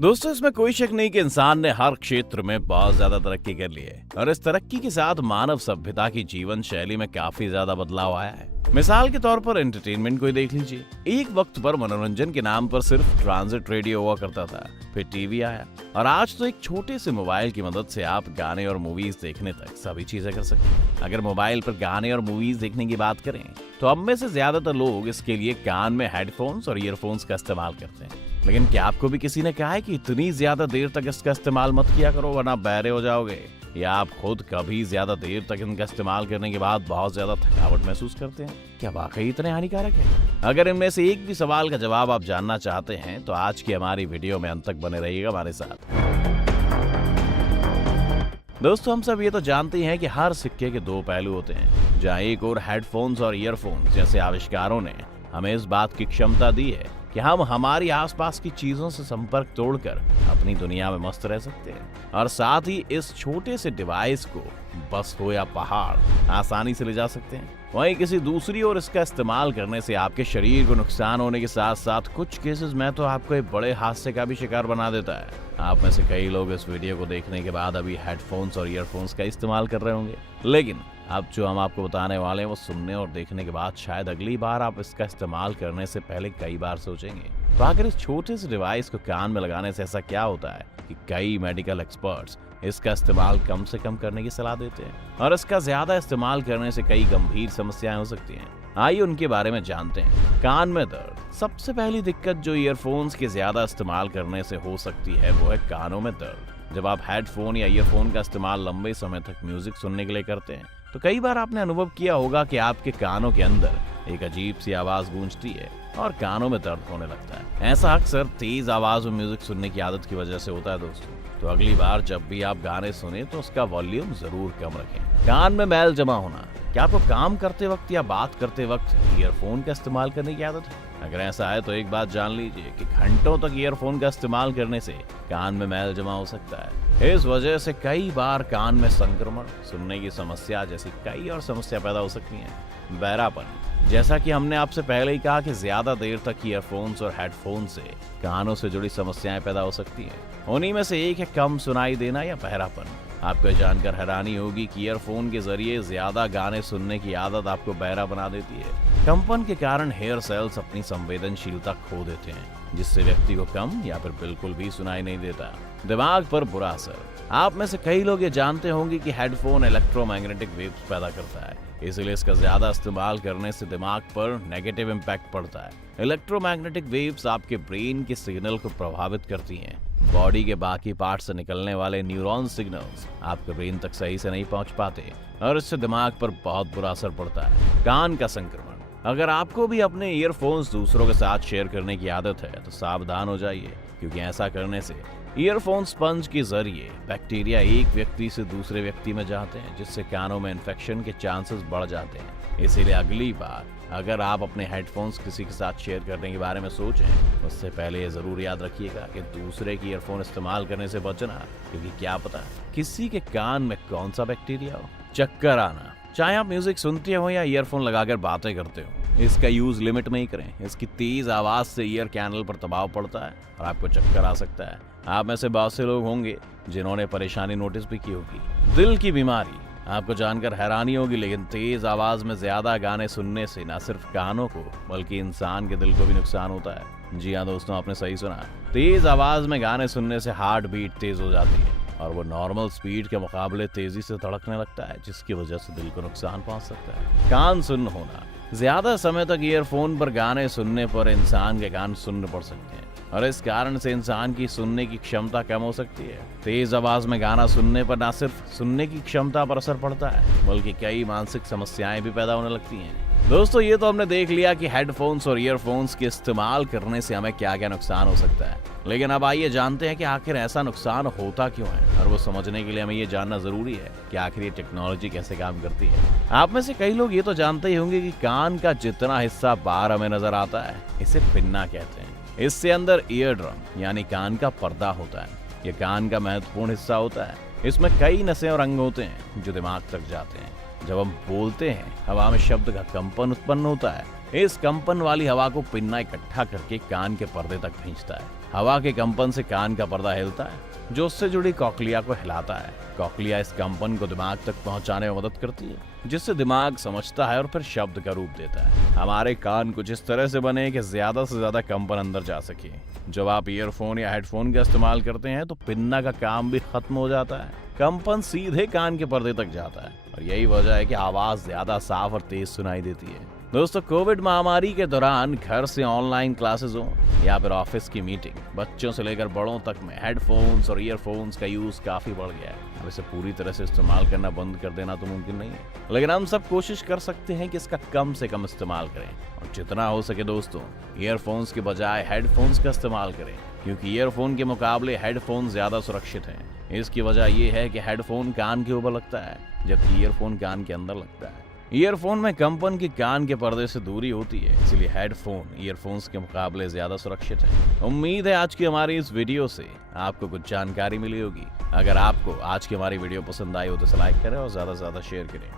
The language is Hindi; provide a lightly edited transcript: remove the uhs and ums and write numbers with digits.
दोस्तों, इसमें कोई शक नहीं कि इंसान ने हर क्षेत्र में बहुत ज्यादा तरक्की कर ली है और इस तरक्की के साथ मानव सभ्यता की जीवन शैली में काफी ज्यादा बदलाव आया है। मिसाल के तौर पर एंटरटेनमेंट को ही देख लीजिए। एक वक्त पर मनोरंजन के नाम पर सिर्फ ट्रांजिट रेडियो हुआ करता था, फिर टीवी आया और आज तो एक छोटे से मोबाइल की मदद से आप गाने और मूवीज देखने तक सभी चीजें कर सकते हैं। अगर मोबाइल पर गाने और मूवीज देखने की बात करें तो अब में से ज्यादातर लोग इसके लिए कान में हेडफोन्स और ईयरफोन्स का इस्तेमाल करते हैं। लेकिन क्या आपको भी किसी ने कहा है कि इतनी ज्यादा देर तक इसका इस्तेमाल मत किया करो वरना बहरे हो जाओगे? या आप खुद कभी ज्यादा देर तक इनका इस्तेमाल करने के बाद बहुत ज्यादा थकावट महसूस करते हैं? क्या वाकई इतने हानिकारक है? अगर इनमें से एक भी सवाल का जवाब आप जानना चाहते हैं तो आज की हमारी वीडियो में अंत तक बने रहिएगा हमारे साथ। दोस्तों, हम सब ये तो जानते हैं कि हर सिक्के के दो पहलू होते हैं। जहाँ एक और हेडफोन्स और ईयरफोन्स जैसे आविष्कारों ने हमें इस बात की क्षमता दी है कि हम हमारी आसपास की चीजों से संपर्क तोड़कर अपनी दुनिया में मस्त रह सकते हैं और साथ ही इस छोटे से डिवाइस को बस हो या पहाड़ आसानी से ले जा सकते हैं। वहीं किसी दूसरी ओर इसका इस्तेमाल करने से आपके शरीर को नुकसान होने के साथ साथ कुछ केसेस में तो आपको एक बड़े हादसे का भी शिकार बना देता है। आप में से कई लोग इस वीडियो को देखने के बाद अभी हेडफोन्स और ईयरफोन्स का इस्तेमाल कर रहे होंगे, लेकिन अब जो हम आपको बताने वाले हैं वो सुनने और देखने के बाद शायद अगली बार आप इसका इस्तेमाल करने से पहले कई बार सोचेंगे। तो आखिर इस छोटे से डिवाइस को कान में लगाने से ऐसा क्या होता है कि कई मेडिकल एक्सपर्ट्स इसका इस्तेमाल कम से कम करने की सलाह देते हैं और इसका ज्यादा इस्तेमाल करने से कई गंभीर समस्याएं हो सकती हैं। आइए उनके बारे में जानते हैं। कान में दर्द। सबसे पहली दिक्कत जो ईयरफोन्स के ज्यादा इस्तेमाल करने से हो सकती है वो है कानों में दर्द। जब आप हेडफोन या ईयरफोन का इस्तेमाल लंबे समय तक म्यूजिक सुनने के लिए करते हैं तो कई बार आपने अनुभव किया होगा कि आपके कानों के अंदर एक अजीब सी आवाज गूंजती है और कानों में दर्द होने लगता है। ऐसा अक्सर तेज आवाज में म्यूजिक सुनने की आदत की वजह से होता है। दोस्तों, तो अगली बार जब भी आप गाने सुने तो उसका वॉल्यूम जरूर कम रखें। कान में मैल जमा होना। क्या आपको काम करते वक्त या बात करते वक्त ईयरफोन का इस्तेमाल करने की आदत है? अगर ऐसा है तो एक बात जान लीजिए कि घंटों तक ईयरफोन का इस्तेमाल करने से कान में मैल जमा हो सकता है। इस वजह से कई बार कान में संक्रमण, सुनने की समस्या जैसी कई और समस्या पैदा हो सकती हैं। बहरापन। जैसा कि हमने आपसे पहले ही कहा कि ज्यादा देर तक ईयरफोन्स और हेडफोन से कानों से जुड़ी समस्याएं पैदा हो सकती हैं। उन्हीं में से एक है कम सुनाई देना या बहरापन। आपको यह जानकर हैरानी होगी कि ईयरफोन के जरिए ज्यादा गाने सुनने की आदत आपको बहरा बना देती है। कंपन के कारण हेयर सेल्स अपनी संवेदनशीलता खो देते हैं जिससे व्यक्ति को कम या फिर बिल्कुल भी सुनाई नहीं देता। दिमाग पर बुरा असर। आप में से कई लोग ये जानते होंगे कि हेडफोन इलेक्ट्रोमैग्नेटिक वेव्स पैदा करता है, इसलिए इसका ज्यादा इस्तेमाल करने से दिमाग पर नेगेटिव इम्पैक्ट पड़ता है। इलेक्ट्रोमैग्नेटिक वेव्स आपके ब्रेन के सिग्नल को प्रभावित करती हैं। बॉडी के बाकी पार्ट से निकलने वाले न्यूरॉन सिग्नल्स आपके ब्रेन तक सही से नहीं पहुंच पाते और इससे दिमाग पर बहुत बुरा असर पड़ता है। कान का संक्रमण। अगर आपको भी अपने ईयरफोन्स दूसरों के साथ शेयर करने की आदत है तो सावधान हो जाइए, क्योंकि ऐसा करने से ईयरफोन स्पंज के जरिए बैक्टीरिया एक व्यक्ति से दूसरे व्यक्ति में जाते हैं जिससे कानों में इन्फेक्शन के चांसेस बढ़ जाते हैं। इसीलिए अगली बार अगर आप अपने हेडफोन्स किसी के साथ शेयर करने के बारे में सोचें उससे पहले ये जरूर याद रखिएगा कि दूसरे की ईयरफोन इस्तेमाल करने से बचना, क्योंकि क्या पता किसी के कान में कौन सा बैक्टीरिया हो। चक्कर आना। चाहे आप म्यूजिक सुनते हो या ईयरफोन लगाकर बातें करते हो, इसका यूज लिमिट में ही करें। इसकी तेज आवाज से ईयर कैनल पर दबाव पड़ता है और आपको चक्कर आ सकता है। आप में से बहुत से लोग होंगे जिन्होंने परेशानी नोटिस भी की होगी। दिल की बीमारी। आपको जानकर हैरानी होगी, लेकिन तेज आवाज में ज्यादा गाने सुनने से न सिर्फ कानों को बल्कि इंसान के दिल को भी नुकसान होता है। जी हाँ दोस्तों, आपने सही सुना। तेज आवाज में गाने सुनने से हार्ट बीट तेज हो जाती है और वो नॉर्मल स्पीड के मुकाबले तेजी से धड़कने लगता है, जिसकी वजह से दिल को नुकसान पहुंच सकता है। कान सुन्न होना। ज्यादा समय तक ईयरफोन पर गाने सुनने पर इंसान के कान सुन्न पड़ सकते हैं और इस कारण से इंसान की सुनने की क्षमता कम हो सकती है। तेज आवाज में गाना सुनने पर न सिर्फ सुनने की क्षमता पर असर पड़ता है बल्कि कई मानसिक समस्याएं भी पैदा होने लगती हैं। दोस्तों, ये तो हमने देख लिया कि हेडफोन्स और ईयरफोन्स के इस्तेमाल करने से हमें क्या क्या नुकसान हो सकता है, लेकिन अब आइए जानते हैं कि आखिर ऐसा नुकसान होता क्यों है। और वो समझने के लिए हमें ये जानना जरूरी है कि आखिर ये टेक्नोलॉजी कैसे काम करती है। आप में से कई लोग ये तो जानते ही होंगे कि कान का जितना हिस्सा बाहर हमें नजर आता है इसे पिन्ना कहते हैं। इससे अंदर ईयर ड्रम यानी कान का पर्दा होता है। ये कान का महत्वपूर्ण हिस्सा होता है। इसमें कई नसें और अंग होते हैं जो दिमाग तक जाते हैं। जब हम बोलते हैं हवा में शब्द का कंपन उत्पन्न होता है इस कंपन वाली हवा को पिन्ना इकट्ठा करके कान के पर्दे तक खींचता है। हवा के कंपन से कान का पर्दा हिलता है, जो उससे जुड़ी कॉकलिया को हिलाता है। कॉकलिया इस कंपन को दिमाग तक पहुंचाने में मदद करती है, जिससे दिमाग समझता है और फिर शब्द का रूप देता है। हमारे कान कुछ इस तरह से बने कि ज्यादा से ज्यादा कंपन अंदर जा सके। जब आप ईयरफोन या हेडफोन का इस्तेमाल करते हैं तो पिन्ना का काम भी खत्म हो जाता है, कंपन सीधे कान के पर्दे तक जाता है और यही वजह है कि आवाज ज्यादा साफ और तेज सुनाई देती है। दोस्तों, कोविड महामारी के दौरान घर से ऑनलाइन क्लासेस हो या फिर ऑफिस की मीटिंग, बच्चों से लेकर बड़ों तक में हेडफोन्स और ईयरफोन्स का यूज काफी बढ़ गया है। अब इसे पूरी तरह से इस्तेमाल करना बंद कर देना तो मुमकिन नहीं है, लेकिन हम सब कोशिश कर सकते हैं कि इसका कम से कम इस्तेमाल करें और जितना हो सके दोस्तों, ईयरफोन्स के बजाय हेडफोन्स का इस्तेमाल करें, क्योंकि ईयरफोन के मुकाबले हेडफोन ज्यादा सुरक्षित हैं। इसकी वजह यह है कि हेडफोन कान के ऊपर लगता है, जबकि ईयरफोन कान के अंदर लगता है। ईयरफोन में कंपन की कान के पर्दे से दूरी होती है, इसलिए हेडफोन ईयरफोन्स के मुकाबले ज्यादा सुरक्षित है। उम्मीद है आज की हमारी इस वीडियो से आपको कुछ जानकारी मिली होगी। अगर आपको आज की हमारी वीडियो पसंद आई हो तो लाइक करें और ज्यादा से ज्यादा शेयर करें।